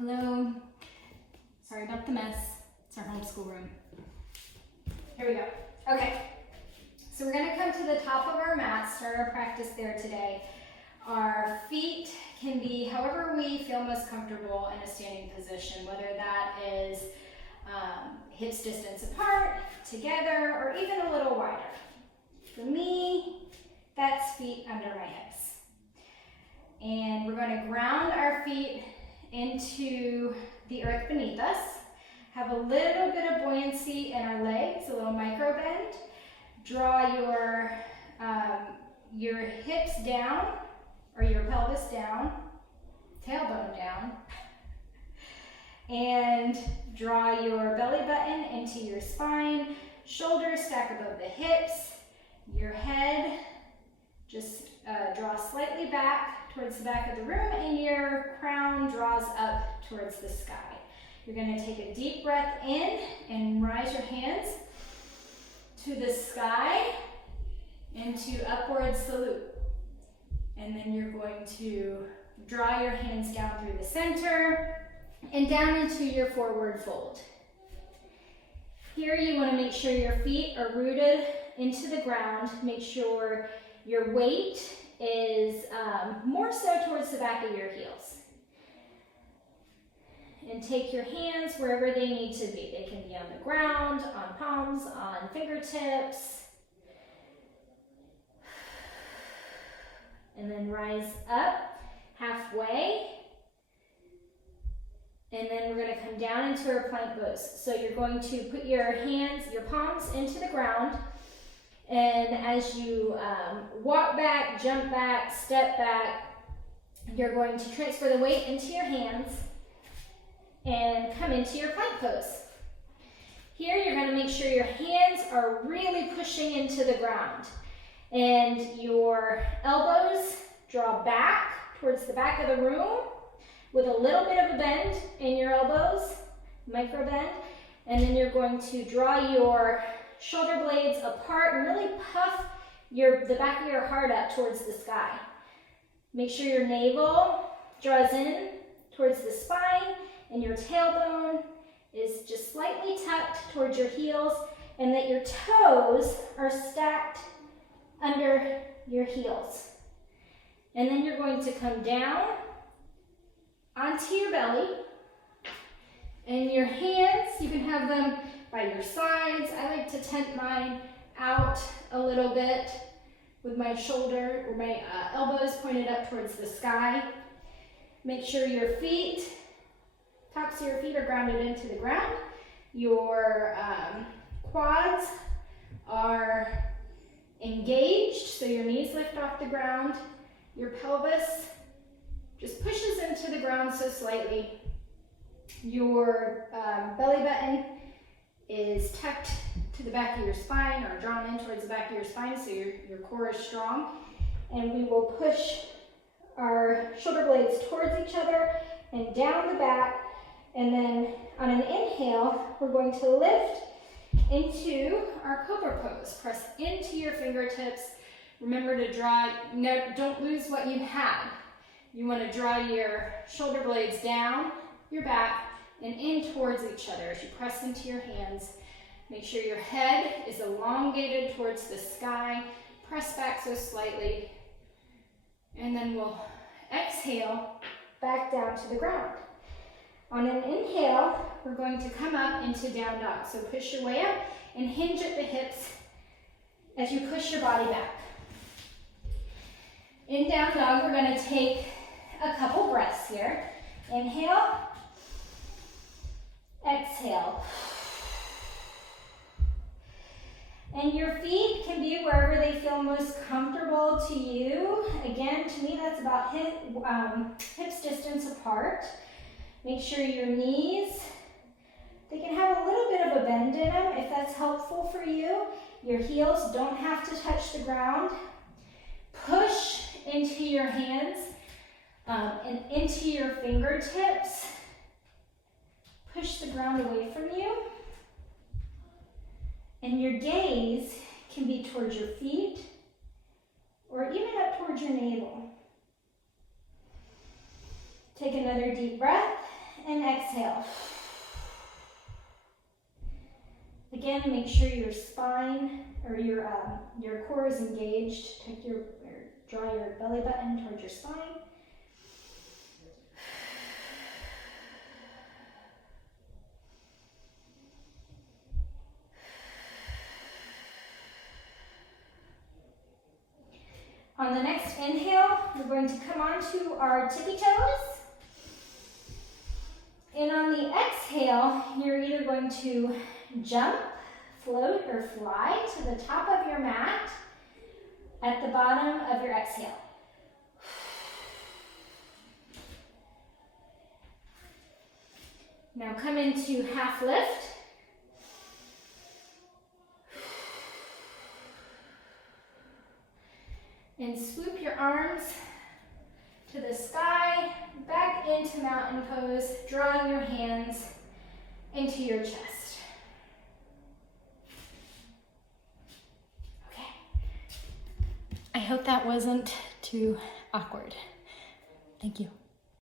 Hello. Sorry about the mess. It's our homeschool room. Here we go. Okay. So we're going to come to the top of our mat, start our practice there today. Our feet can be however we feel most comfortable in a standing position, whether that is hips distance apart, together, or even a little wider. For me, that's feet under my hips. And we're going to ground our feet into the earth beneath us. Have a little bit of buoyancy in our legs, a little micro bend. Draw your hips down, or your pelvis down, tailbone down, and draw your belly button into your spine, shoulders stack above the hips, your head just draw slightly back towards the back of the room, and your crown draws up towards the sky. You're going to take a deep breath in and rise your hands to the sky into upward salute. And then you're going to draw your hands down through the center and down into your forward fold. Here you want to make sure your feet are rooted into the ground. Make sure your weight is more so towards the back of your heels. And take your hands wherever they need to be. They can be on the ground, on palms, on fingertips. And then rise up halfway. And then we're going to come down into our plank pose. So you're going to put your hands, your palms into the ground. And as you walk back, jump back, step back, you're going to transfer the weight into your hands and come into your plank pose. Here you're going to make sure your hands are really pushing into the ground. And your elbows draw back towards the back of the room with a little bit of a bend in your elbows, micro bend. And then you're going to draw your shoulder blades apart and really puff the back of your heart up towards the sky. Make sure your navel draws in towards the spine and your tailbone is just slightly tucked towards your heels, and that your toes are stacked under your heels. And then you're going to come down onto your belly, and your hands, you can have them by your sides. I like to tent mine out a little bit with my shoulder or my elbows pointed up towards the sky. Make sure your feet, tops of your feet are grounded into the ground. Your quads are engaged, so your knees lift off the ground. Your pelvis just pushes into the ground so slightly. Your belly button is tucked to the back of your spine or drawn in towards the back of your spine, so your core is strong. And we will push our shoulder blades towards each other and down the back. And then on an inhale, we're going to lift into our cobra pose. Press into your fingertips. Remember to draw, don't lose what you had. You want to draw your shoulder blades down your back and in towards each other. As you press into your hands, make sure your head is elongated towards the sky. Press back so slightly. And then we'll exhale back down to the ground. On an inhale, we're going to come up into down dog. So push your way up and hinge at the hips as you push your body back. In down dog, we're going to take a couple breaths here. Inhale, exhale. And your feet can be wherever they feel most comfortable to you. Again, to me, that's about hips distance apart. Make sure your knees, they can have a little bit of a bend in them if that's helpful for you. Your heels don't have to touch the ground. Push into your hands and into your fingertips. Push the ground away from you. And your gaze can be towards your feet or even up towards your navel. Take another deep breath and exhale. Again, make sure your spine or your core is engaged. Draw your belly button towards your spine. On the next inhale, we're going to come onto our tippy toes. And on the exhale, you're either going to jump, float, or fly to the top of your mat at the bottom of your exhale. Now come into half lift. And swoop your arms to the sky, back into mountain pose, drawing your hands into your chest. Okay. I hope that wasn't too awkward. Thank you.